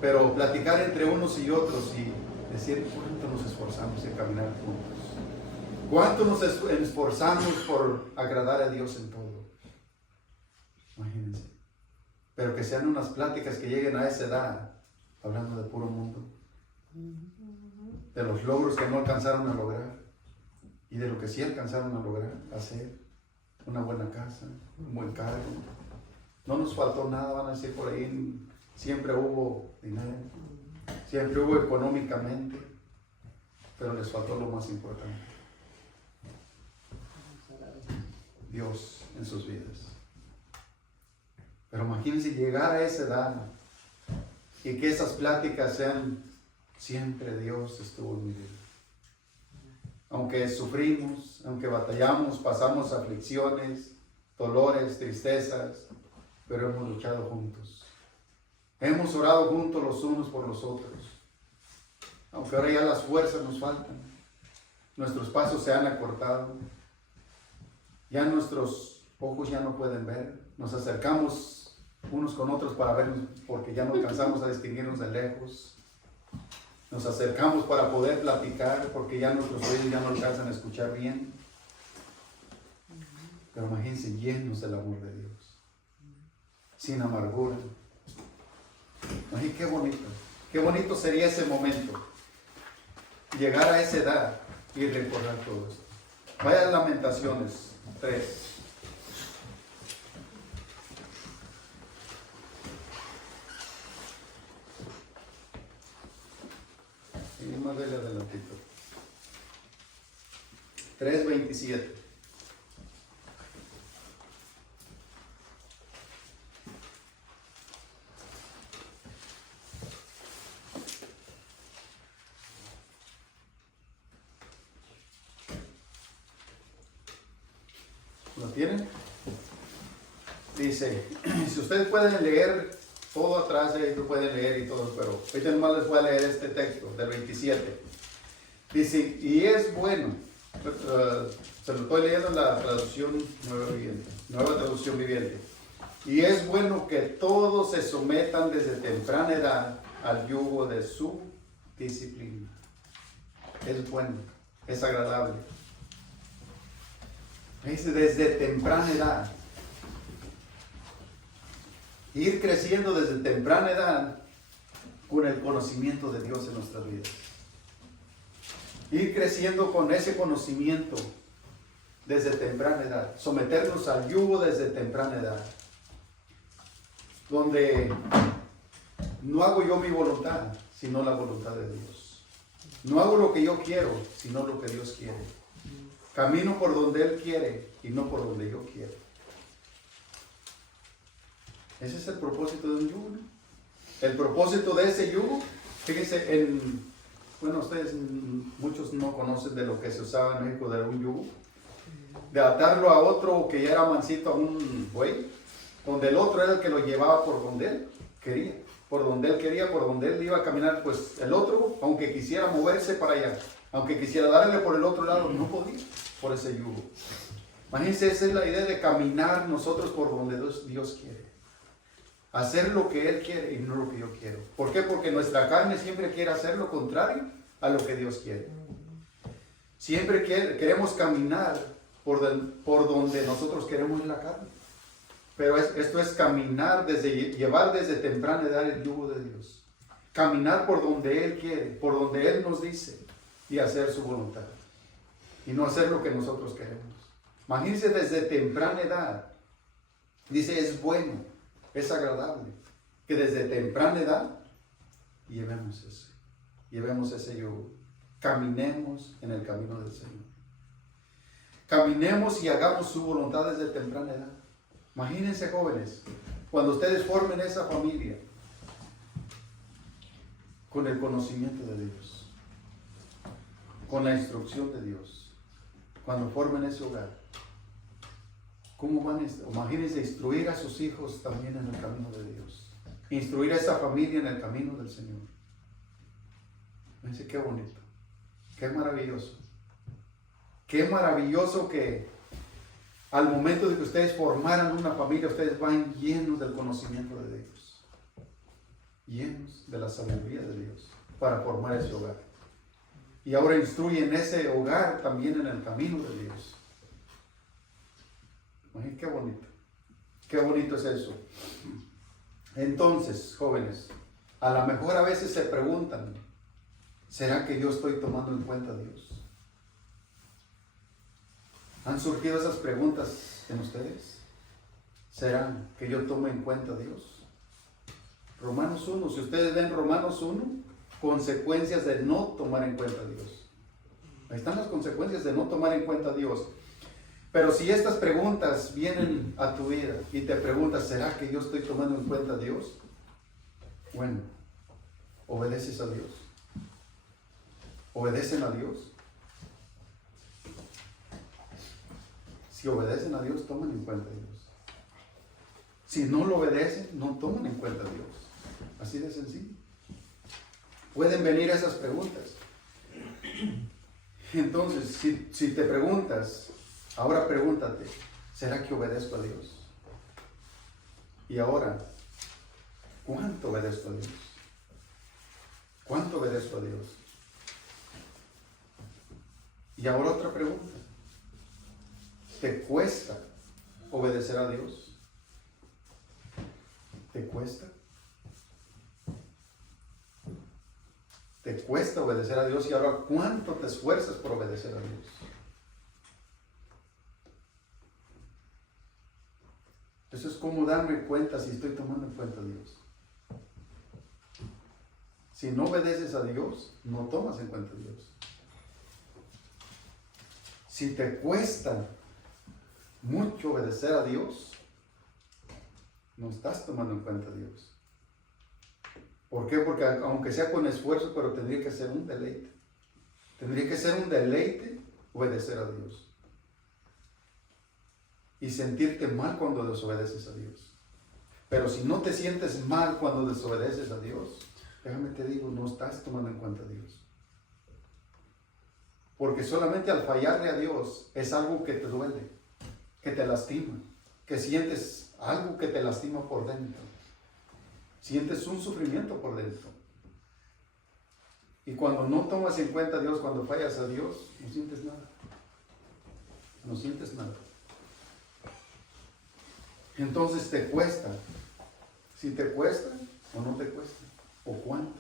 pero platicar entre unos y otros y decir cuánto nos esforzamos en caminar juntos, cuánto nos esforzamos por agradar a Dios en todo. Imagínense. Pero que sean unas pláticas que lleguen a esa edad, hablando de puro mundo, de los logros que no alcanzaron a lograr y de lo que sí alcanzaron a lograr, hacer una buena casa, un buen cargo. No nos faltó nada, van a decir por ahí, siempre hubo dinero, siempre hubo económicamente, pero les faltó lo más importante: Dios en sus vidas. Pero imagínense llegar a esa edad y que esas pláticas sean siempre Dios estuvo en mi vida. Aunque sufrimos, aunque batallamos, pasamos aflicciones, dolores, tristezas, pero hemos luchado juntos. Hemos orado juntos los unos por los otros. Aunque ahora ya las fuerzas nos faltan, nuestros pasos se han acortado, ya nuestros ojos ya no pueden ver, nos acercamos unos con otros para vernos porque ya no alcanzamos a distinguirnos de lejos. Nos acercamos para poder platicar porque ya nuestros oídos ya no alcanzan a escuchar bien. Pero imagínense llenos del amor de Dios, sin amargura. Imagínense qué bonito sería ese momento, llegar a esa edad y recordar todo esto. Vaya a Lamentaciones 3. Y más del adelantito. 3:27. ¿Lo tienen? Dice, si ustedes pueden leer todo atrás de ahí, lo pueden leer y todo, pero ahorita nomás les voy a leer este texto del 27. Dice, y es bueno, se lo estoy leyendo en la traducción nueva traducción viviente. Y es bueno que todos se sometan desde temprana edad al yugo de su disciplina. Es bueno, es agradable. Dice, desde temprana edad. Ir creciendo desde temprana edad con el conocimiento de Dios en nuestras vidas. Ir creciendo con ese conocimiento desde temprana edad. Someternos al yugo desde temprana edad. Donde no hago yo mi voluntad, sino la voluntad de Dios. No hago lo que yo quiero, sino lo que Dios quiere. Camino por donde Él quiere y no por donde yo quiero. Ese es el propósito de un yugo, ¿no? El propósito de ese yugo, fíjense, bueno, ustedes muchos no conocen de lo que se usaba en México de un yugo, de atarlo a otro que ya era mansito, a un buey, donde el otro era el que lo llevaba por donde él quería, por donde él iba a caminar, pues el otro, aunque quisiera moverse para allá, aunque quisiera darle por el otro lado, no podía, por ese yugo. Imagínense, esa es la idea de caminar nosotros por donde Dios quiere. Hacer lo que Él quiere y no lo que yo quiero. ¿Por qué? Porque nuestra carne siempre quiere hacer lo contrario a lo que Dios quiere. Siempre queremos caminar por donde nosotros queremos en la carne. Pero esto es caminar, llevar desde temprana edad el yugo de Dios. Caminar por donde Él quiere, por donde Él nos dice y hacer su voluntad. Y no hacer lo que nosotros queremos. Imagínense desde temprana edad. Dice, es bueno. Es agradable que desde temprana edad llevemos ese yugo, caminemos en el camino del Señor. Caminemos y hagamos su voluntad desde temprana edad. Imagínense, jóvenes, cuando ustedes formen esa familia con el conocimiento de Dios, con la instrucción de Dios, cuando formen ese hogar, ¿Cómo van a, imagínense, instruir a sus hijos también en el camino de Dios? Instruir a esa familia en el camino del Señor. Fíjense qué bonito, qué maravilloso. Qué maravilloso que al momento de que ustedes formaran una familia, ustedes van llenos del conocimiento de Dios, llenos de la sabiduría de Dios para formar ese hogar. Y ahora instruyen ese hogar también en el camino de Dios. Imagínense qué bonito es eso. Entonces, jóvenes, a lo mejor a veces se preguntan, ¿será que yo estoy tomando en cuenta a Dios? ¿Han surgido esas preguntas en ustedes? ¿Será que yo tomo en cuenta a Dios? Romanos 1, si ustedes ven Romanos 1, consecuencias de no tomar en cuenta a Dios. Ahí están las consecuencias de no tomar en cuenta a Dios. Pero si estas preguntas vienen a tu vida y te preguntas, ¿será que yo estoy tomando en cuenta a Dios? Bueno, obedeces a Dios. ¿Obedecen a Dios? Si obedecen a Dios, toman en cuenta a Dios. Si no lo obedecen, no toman en cuenta a Dios. Así de sencillo. Pueden venir esas preguntas. Entonces, si te preguntas, ahora pregúntate, ¿será que obedezco a Dios? Y ahora, ¿cuánto obedezco a Dios? ¿Cuánto obedezco a Dios? Y ahora otra pregunta. ¿Te cuesta obedecer a Dios? ¿Te cuesta? ¿Te cuesta obedecer a Dios? Y ahora, ¿cuánto te esfuerzas por obedecer a Dios? Eso es como darme cuenta si estoy tomando en cuenta a Dios. Si no obedeces a Dios, no tomas en cuenta a Dios. Si te cuesta mucho obedecer a Dios, no estás tomando en cuenta a Dios. ¿Por qué? Porque aunque sea con esfuerzo, pero tendría que ser un deleite. Tendría que ser un deleite obedecer a Dios. Y sentirte mal cuando desobedeces a Dios. Pero si no te sientes mal cuando desobedeces a Dios, déjame te digo, no estás tomando en cuenta a Dios. Porque solamente al fallarle a Dios es algo que te duele, que te lastima, que sientes algo que te lastima por dentro. Sientes un sufrimiento por dentro. Y cuando no tomas en cuenta a Dios, cuando fallas a Dios, no sientes nada. No sientes nada. Entonces te cuesta. Si te cuesta o no te cuesta. ¿O cuánto?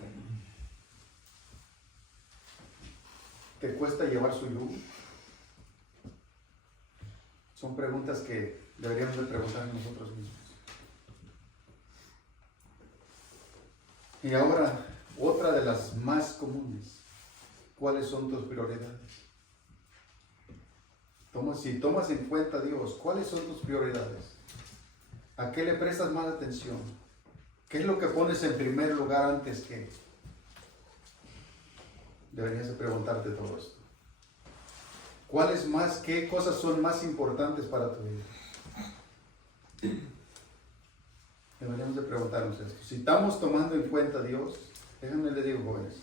¿Te cuesta llevar su yugo? Son preguntas que deberíamos de preguntar nosotros mismos. Y ahora, otra de las más comunes. ¿Cuáles son tus prioridades? Si tomas en cuenta a Dios, ¿cuáles son tus prioridades? ¿A qué le prestas más atención? ¿Qué es lo que pones en primer lugar antes que? Deberías de preguntarte todo esto. ¿Qué cosas son más importantes para tu vida? Deberíamos de preguntarnos esto. Si estamos tomando en cuenta a Dios, déjenme les digo, jóvenes,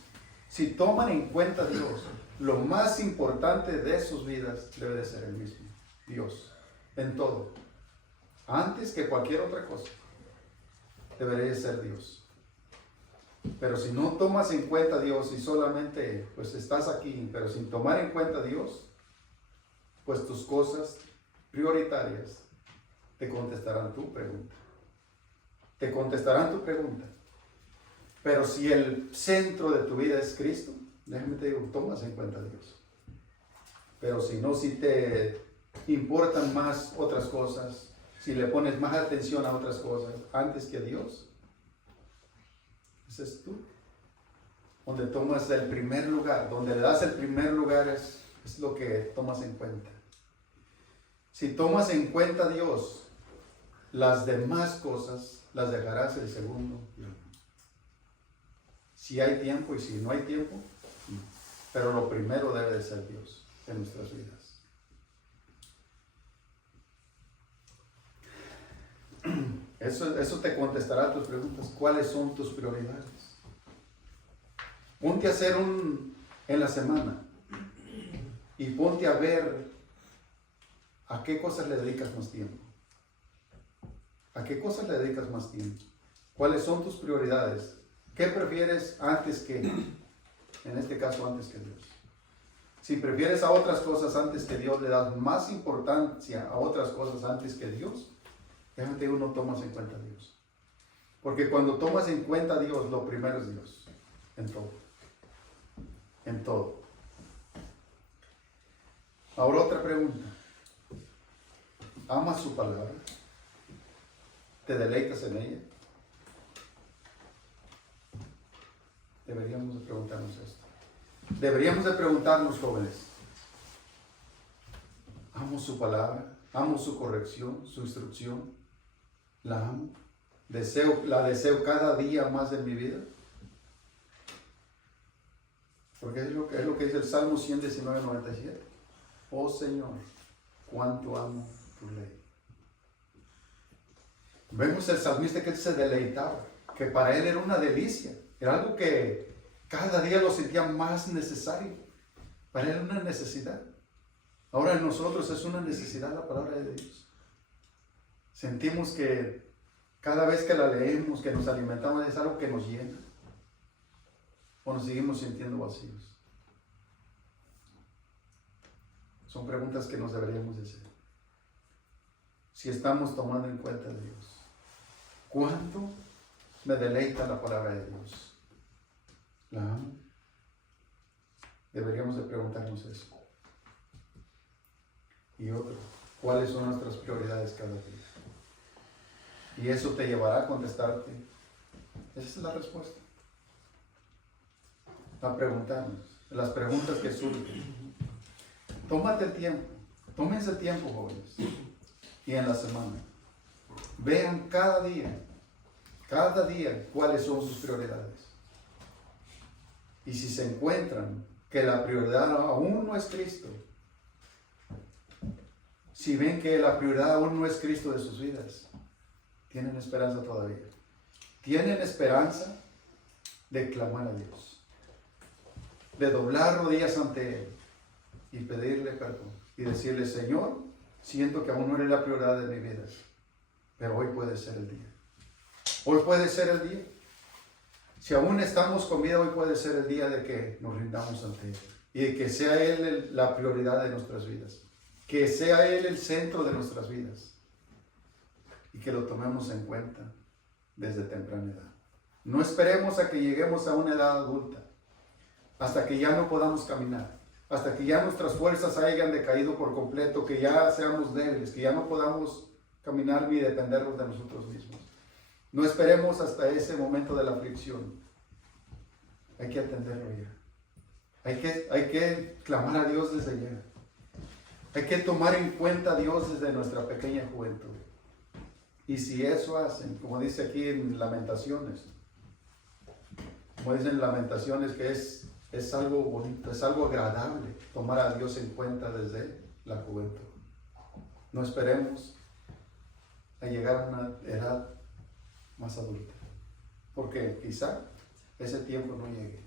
si toman en cuenta a Dios, lo más importante de sus vidas debe de ser el mismo, Dios, en todo. Antes que cualquier otra cosa, debería de ser Dios. Pero si no tomas en cuenta a Dios y solamente pues estás aquí, pero sin tomar en cuenta a Dios, pues tus cosas prioritarias te contestarán tu pregunta. Te contestarán tu pregunta. Pero si el centro de tu vida es Cristo, déjame te digo, tomas en cuenta a Dios. Pero si no, si te importan más otras cosas, si le pones más atención a otras cosas antes que a Dios, ese es tú. Donde tomas el primer lugar, donde le das el primer lugar es lo que tomas en cuenta. Si tomas en cuenta a Dios, las demás cosas las dejarás el segundo plano. Si hay tiempo y si no hay tiempo, pero lo primero debe de ser Dios en nuestras vidas. Eso te contestará a tus preguntas. ¿Cuáles son tus prioridades? Ponte a hacer en la semana y ponte a ver a qué cosas le dedicas más tiempo. ¿A qué cosas le dedicas más tiempo? ¿Cuáles son tus prioridades? ¿Qué prefieres antes que, en este caso, antes que Dios? Si prefieres a otras cosas antes que Dios, le das más importancia a otras cosas antes que Dios, déjate uno tomas en cuenta a Dios. Porque cuando tomas en cuenta a Dios, lo primero es Dios. En todo. En todo. Ahora otra pregunta. ¿Amas su palabra? ¿Te deleitas en ella? Deberíamos de preguntarnos esto. Deberíamos de preguntarnos, jóvenes. ¿Amo su palabra? ¿Amo su corrección, su instrucción? ¿La amo? ¿La deseo cada día más en mi vida? Porque es lo que dice el Salmo 119:97. Oh Señor, cuánto amo tu ley. Vemos el salmista que él se deleitaba, que para él era una delicia, era algo que cada día lo sentía más necesario. Para él era una necesidad. Ahora en nosotros es una necesidad la palabra de Dios. Sentimos que cada vez que la leemos, que nos alimentamos, es algo que nos llena. ¿O nos seguimos sintiendo vacíos? Son preguntas que nos deberíamos de hacer. Si estamos tomando en cuenta a Dios, ¿cuánto me deleita la palabra de Dios? ¿La amo? Deberíamos de preguntarnos eso. Y otro, ¿cuáles son nuestras prioridades cada día? Y eso te llevará a contestarte. Esa es la respuesta. A preguntarnos, las preguntas que surgen. Tómate el tiempo, tómense el tiempo, jóvenes, y en la semana. Vean cada día, cuáles son sus prioridades. Y si se encuentran que la prioridad aún no es Cristo, si ven que la prioridad aún no es Cristo de sus vidas, tienen esperanza todavía. Tienen esperanza de clamar a Dios, de doblar rodillas ante Él y pedirle perdón y decirle: Señor, siento que aún no eres la prioridad de mi vida, pero hoy puede ser el día. Hoy puede ser el día. Si aún estamos con vida, hoy puede ser el día de que nos rindamos ante Él y de que sea Él la prioridad de nuestras vidas, que sea Él el centro de nuestras vidas y que lo tomemos en cuenta desde temprana edad. No esperemos a que lleguemos a una edad adulta, hasta que ya no podamos caminar, hasta que ya nuestras fuerzas hayan decaído por completo, que ya seamos débiles, que ya no podamos caminar ni dependernos de nosotros mismos. No esperemos hasta ese momento de la aflicción. Hay que atenderlo ya. Hay que clamar a Dios desde ya. Hay que tomar en cuenta a Dios desde nuestra pequeña juventud. Y si eso hacen, como dice aquí en Lamentaciones, que es algo bonito, es algo agradable tomar a Dios en cuenta desde la juventud. No esperemos a llegar a una edad más adulta, porque quizá ese tiempo no llegue.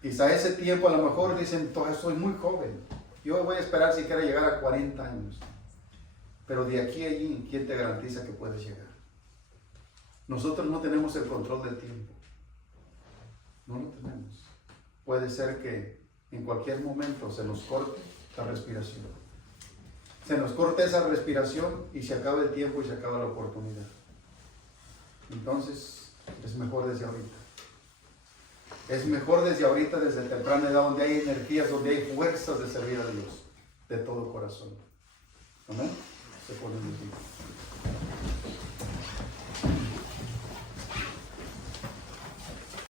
Quizá ese tiempo, a lo mejor dicen: todavía soy muy joven, yo voy a esperar siquiera llegar a 40 años. Pero de aquí a allí, ¿quién te garantiza que puedes llegar? Nosotros no tenemos el control del tiempo. No lo tenemos. Puede ser que en cualquier momento se nos corte la respiración. Se nos corte esa respiración y se acaba el tiempo y se acaba la oportunidad. Entonces, es mejor desde ahorita. Es mejor desde ahorita, desde temprana edad, donde hay energías, donde hay fuerzas de servir a Dios de todo corazón. Amén. Se ponen de pie.